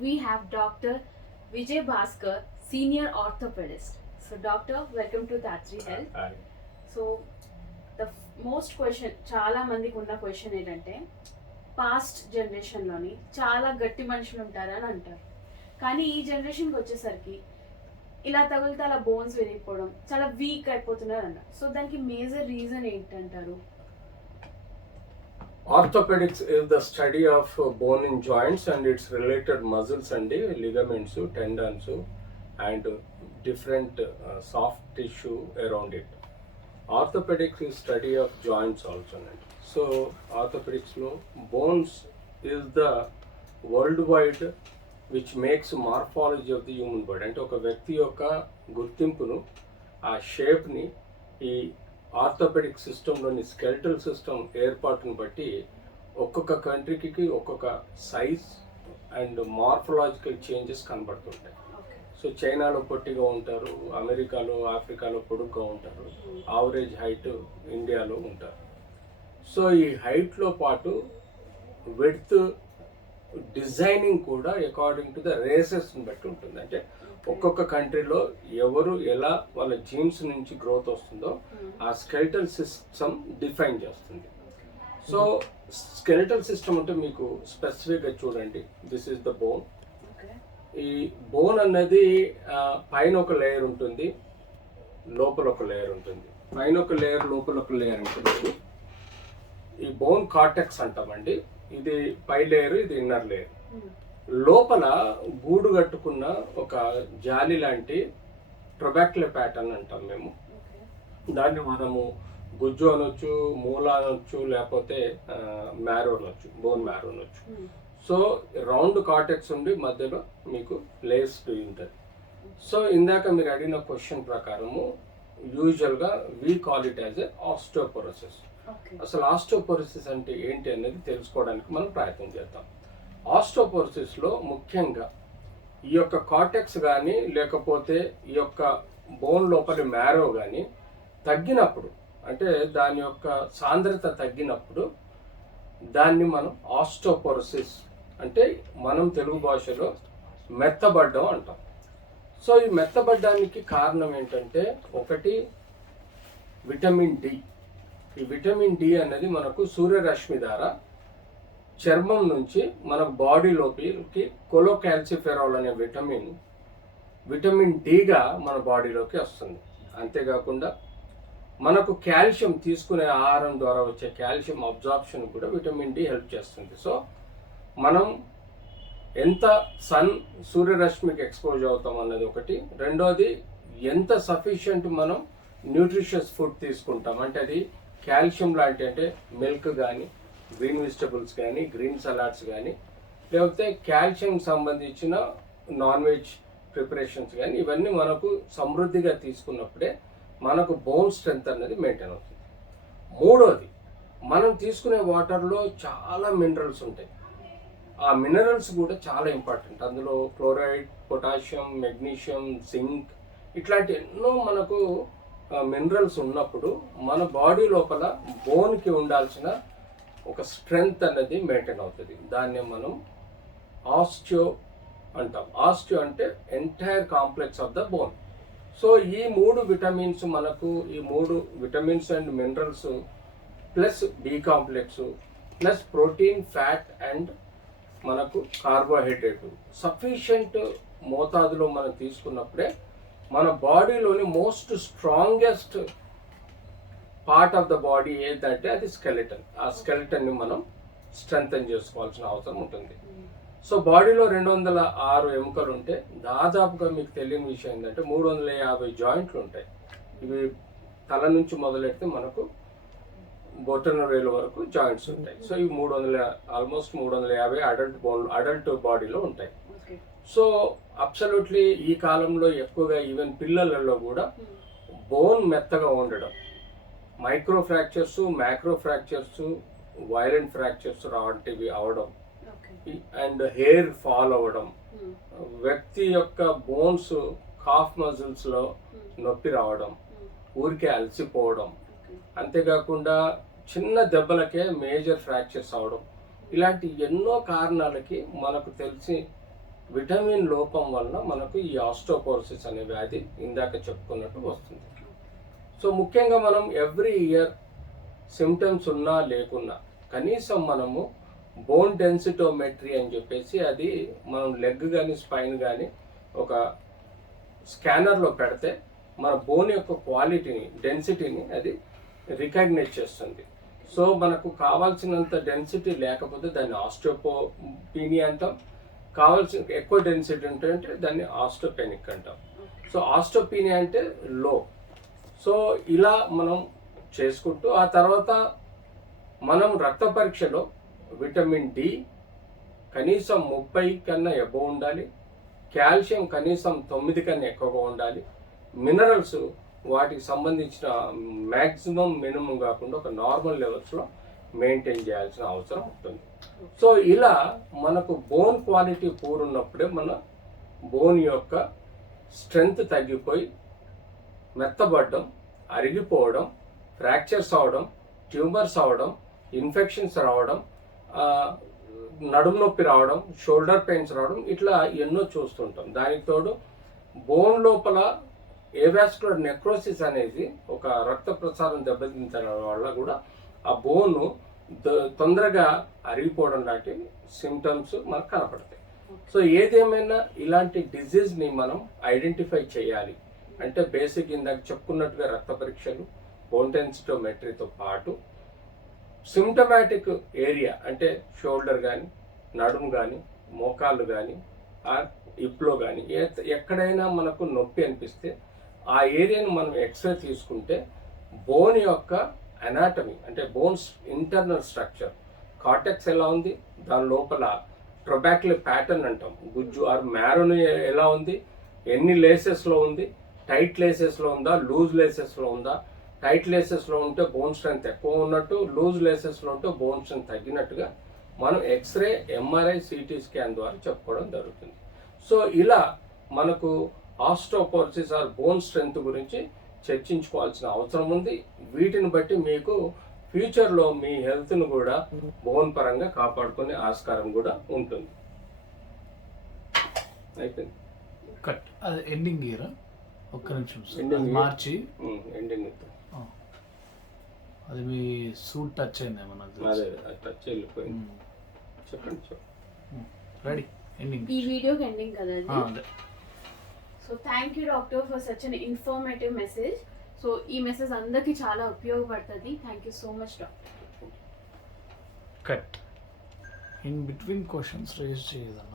we have Dr. Vijay Bhaskar, Senior Orthopedist. So, Doctor, welcome to Dhatri Health. Hi. So, the most question, చాలా మందికి ఉన్న question ఏంటంటే past జనరేషన్లోని చాలా గట్టి మనుషులు ఉంటారని అంటారు, కానీ ఈ జనరేషన్కి వచ్చేసరికి ఇలా తగిలితే అలా బోన్స్ విరిగిపోవడం, చాలా వీక్ అయిపోతున్నారు అన్నారు. సో దానికి మేజర్ రీజన్ ఏంటంటారు? Orthopedics is the study of bone in joints and its related muscles and ligaments, tendons and different soft tissue around it. Orthopedics is study of joints also. So orthopedics lo bones is the worldwide which makes morphology of the human body. అంటే ఒక వ్యక్తి యొక్క గుర్తింపును ఆ షేప్ని ఈ orthopaedic సిస్టంలోని skeletal system ఏర్పాటును బట్టి ఒక్కొక్క కంట్రీకి ఒక్కొక్క సైజ్ అండ్ మార్ఫలాజికల్ చేంజెస్ కనబడుతుంటాయి. సో చైనాలో పొట్టిగా ఉంటారు, అమెరికాలో ఆఫ్రికాలో పొడుగ్గా ఉంటారు, యావరేజ్ హైట్ ఇండియాలో ఉంటారు. సో ఈ హైట్లో పాటు విడ్త్ డిజైనింగ్ కూడా అకార్డింగ్ టు ద రేసెస్ని బట్టి ఉంటుంది. అంటే ఒక్కొక్క కంట్రీలో ఎవరు ఎలా వాళ్ళ జీన్స్ నుంచి గ్రోత్ వస్తుందో ఆ స్కెల్టల్ సిస్టమ్ డిఫైన్ చేస్తుంది. సో స్కెల్టల్ సిస్టమ్ అంటే మీకు స్పెసిఫిక్గా చూడండి, దిస్ ఈస్ ద బోన్. ఈ బోన్ అన్నది పైన ఒక లేయర్ ఉంటుంది, లోపల ఒక లేయర్ ఉంటుంది. పైన ఒక లేయర్, లోపల ఒక లేయర్ ఉంటుంది. ఈ బోన్ కార్టెక్స్ అంటామండి. ఇది పై లేయర్, ఇది ఇన్నర్ లేయర్. లోపల గూడు కట్టుకున్న ఒక జాలి లాంటి ట్రొబాక్యులర్ ప్యాటర్న్ అంటాం మేము. దాన్ని మనము గుజ్జు అనొచ్చు, మూల అనొచ్చు, లేకపోతే మ్యారో అనొచ్చు, బోన్ మ్యారో అనొచ్చు. సో రౌండ్ కార్టెక్స్ ఉండి మధ్యలో మీకు లేస్డ్ ఉంటుంది. సో ఇందాక మీరు అడిగిన క్వశ్చన్ ప్రకారము యూజువల్గా we call it as a osteoporosis. అసలు ఆస్టియోపోరోసిస్ అంటే ఏంటి అనేది తెలుసుకోవడానికి మనం ప్రయత్నం చేద్దాం. ఆస్టియోపోరోసిస్లో ముఖ్యంగా ఈ యొక్క కార్టెక్స్ కానీ లేకపోతే ఈ యొక్క బోన్ లోపలి మ్యారో కానీ తగ్గినప్పుడు, అంటే దాని యొక్క సాంద్రత తగ్గినప్పుడు దాన్ని మనం ఆస్టియోపోరోసిస్ అంటే మనం తెలుగు భాషలో మెత్తబడ్డం అంటాం. సో ఈ మెత్తబడ్డానికి కారణం ఏంటంటే ఒకటి విటమిన్ డి. ఈ విటమిన్ డి అనేది మనకు సూర్యరశ్మి ద్వారా చర్మం నుంచి మన బాడీలోకి కొలోకాల్సిఫెరాల్ అనే విటమిన్ డిగా మన బాడీలోకి వస్తుంది. అంతేకాకుండా మనకు కాల్షియం తీసుకునే ఆహారం ద్వారా వచ్చే కాల్షియం అబ్జార్ప్షన్ కూడా విటమిన్ డి హెల్ప్ చేస్తుంది. సో మనం ఎంత సూర్యరశ్మికి ఎక్స్పోజ్ అవుతాం అన్నది ఒకటి. రెండోది ఎంత సఫిషియంట్ మనం న్యూట్రిషియస్ ఫుడ్ తీసుకుంటాం, అంటే అది కాల్షియం లాంటి, అంటే మిల్క్ కానీ, గ్రీన్ వెజిటబుల్స్ కానీ, గ్రీన్ సలాడ్స్ కానీ, లేకపోతే కాల్షియం సంబంధించిన నాన్ వెజ్ ప్రిపరేషన్స్ కానీ, ఇవన్నీ మనకు సమృద్ధిగా తీసుకున్నప్పుడే మనకు బోన్ స్ట్రెంత్ అనేది మెయింటైన్ అవుతుంది. మూడోది, మనం తీసుకునే వాటర్లో చాలా మినరల్స్ ఉంటాయి. ఆ మినరల్స్ కూడా చాలా ఇంపార్టెంట్. అందులో క్లోరైడ్, పొటాషియం, మెగ్నీషియం, జింక్ ఇట్లాంటి ఎన్నో మనకు మినరల్స్ ఉన్నప్పుడు మన బాడీ లోపల బోన్కి ఉండాల్సిన ఒక స్ట్రెంగ్త్ అనేది మెయింటైన్ అవుతుంది. దాన్ని మనం ఆస్టియో అంటాం. ఆస్టియో అంటే entire complex of the bone. So ఈ మూడు విటమిన్స్ మనకు, ఈ మూడు vitamins and minerals plus B complex plus protein, fat and మనకు కార్బోహైడ్రేట్ సఫిషియంట్ మోతాదులో మనం తీసుకున్నప్పుడే మన బాడీలోని most strongest part of the body ఏదంటే అది స్కెలిటన్. ఆ స్కెలిటన్ని మనం స్ట్రెంగ్తన్ చేసుకోవాల్సిన అవసరం ఉంటుంది. సో బాడీలో 206 ఎముకలు ఉంటే దాదాపుగా మీకు తెలియని విషయం ఏంటంటే 350 జాయింట్లు ఉంటాయి. ఇవి తల నుంచి మొదలెడితే మనకు బొటన వేలు వరకు జాయింట్స్ ఉంటాయి. సో ఇవి ఆల్మోస్ట్ 350 అడల్ట్ బాడీలో ఉంటాయి. సో అబ్సల్యూట్లీ ఈ కాలంలో ఎక్కువగా ఈవెన్ పిల్లలలో కూడా బోన్ మెత్తగా ఉండడం, micro fractures, macro fractures, violent fractures అవడం అండ్ హెయిర్ ఫాల్ అవ్వడం, వ్యక్తి యొక్క బోన్స్ కాఫ్ మజిల్స్లో నొప్పి రావడం, ఊరికే అలసిపోవడం, అంతేకాకుండా చిన్న దెబ్బలకే మేజర్ ఫ్రాక్చర్స్ అవడం, ఇలాంటి ఎన్నో కారణాలకి మనకు తెలిసి విటమిన్ లోపం వలన మనకు ఈ ఆస్టోపోరోసిస్ అనే వ్యాధి ఇందాక చెప్పుకున్నట్టు వస్తుంది. సో ముఖ్యంగా మనం ఎవ్రీ ఇయర్ సిమ్టమ్స్ ఉన్నా లేకున్నా కనీసం మనము బోన్ డెన్సిటోమెట్రీ అని చెప్పేసి, అది మనం లెగ్ కానీ స్పైన్ కానీ ఒక స్కానర్లో పెడితే మన బోన్ యొక్క క్వాలిటీని, డెన్సిటీని అది రికగ్నైజ్ చేస్తుంది. సో మనకు కావాల్సినంత డెన్సిటీ లేకపోతే దాన్ని ఆస్టియోపీనియా అంటాం, కావాల్సిన ఎక్కువ డెన్సిటీ ఉంటే దాన్ని ఆస్టోపెనిక్ అంటాం. సో ఆస్టోపీనియా అంటే లో. సో ఇలా మనం చేసుకుంటూ ఆ తర్వాత మనం రక్త పరీక్షలో విటమిన్ డి కనీసం 30 కన్నా ఎబో ఉండాలి, కాల్షియం కనీసం 9 కన్నా ఎక్కువగా ఉండాలి, మినరల్స్ వాటికి సంబంధించిన మ్యాక్సిమం మినిమం కాకుండా ఒక నార్మల్ లెవెల్స్లో మెయింటైన్ చేయాల్సిన అవసరం ఉంటుంది. సో ఇలా మనకు బోన్ క్వాలిటీ పూర్ ఉన్నప్పుడే మన బోన్ యొక్క స్ట్రెంగ్త్ తగ్గిపోయి మెత్తబడడం, అరిగిపోవడం, ఫ్రాక్చర్స్ అవడం, ట్యూమర్స్ అవడం, ఇన్ఫెక్షన్స్ రావడం, నడుము నొప్పి రావడం, షోల్డర్ పెయిన్స్ రావడం, ఇట్లా ఎన్నో చూస్తుంటాం. దానికి తోడు బోన్ లోపల ఏవాస్కులర్ నెక్రోసిస్ అనేది ఒక రక్త ప్రసారం దెబ్బతించడం వల్ల కూడా ఆ బోను తొందరగా అరిగిపోవడం లాంటి సిమ్టమ్స్ మనకు కనపడతాయి. సో ఏదేమైనా ఇలాంటి డిజీజ్ని మనం ఐడెంటిఫై చేయాలి అంటే బేసిక్ ఇందాక చెప్పుకున్నట్టుగా రక్త పరీక్షలు, బోన్ డెన్సిటోమెట్రీతో పాటు సిమ్టమాటిక్ ఏరియా అంటే షోల్డర్ కానీ, నడుము కానీ, మోకాళ్ళు కానీ, ఇప్లో కానీ ఎక్కడైనా మనకు నొప్పి అనిపిస్తే ఆ ఏరియాను మనం ఎక్స్రే తీసుకుంటే బోన్ యొక్క అనాటమీ అంటే బోన్స్ ఇంటర్నల్ స్ట్రక్చర్, కార్టెక్స్ ఎలా ఉంది, దాని లోపల ట్రొబాక్యులర్ ప్యాటర్న్ అంటాం, గుజ్జు ఆర్ మ్యారోని ఎలా ఉంది, ఎన్ని లేసెస్లో ఉంది, టైట్ లేసెస్లో ఉందా, లూజ్ లేసెస్లో ఉందా, టైట్ లేసెస్లో ఉంటే బోన్ స్ట్రెంత్ ఎక్కువ ఉన్నట్టు, లూజ్ లేసెస్లో ఉంటే బోన్ స్ట్రెంత్ తగ్గినట్టుగా మనం ఎక్స్రే, ఎంఆర్ఐ, సిటీ స్కాన్ ద్వారా చెప్పుకోవడం జరుగుతుంది. సో ఇలా మనకు ఆస్టోపోరోసిస్ ఆర్ బోన్ స్ట్రెంత్ గురించి చర్చించుకోవాల్సిన అవసరం ఉంది. వీటిని బట్టి మీకు ఫ్యూచర్లో మీ హెల్త్ను కూడా బోన్ పరంగా కాపాడుకునే ఆస్కారం కూడా ఉంటుంది. అయిపోయింది. కట్ అది ఎండింగ్ ఇయర్ ఒక్క నిమిషం Ending మార్చి ఎండింగ్ అది మీ సూట్ టచ్ అయింది మనకు. అదే టచ్ వెళ్ళిపోయింది. చెప్పండి. రెడీ ఎండింగ్ ఈ వీడియోకి ఎండింగ్ కదా అది. అదే. So thank you doctor for such an informative message. So ఈ మెసేజ్ అందరికీ చాలా ఉపయోగపడుతుంది. Thank you so much doctor. Cut in between questions raise చేయదన్న.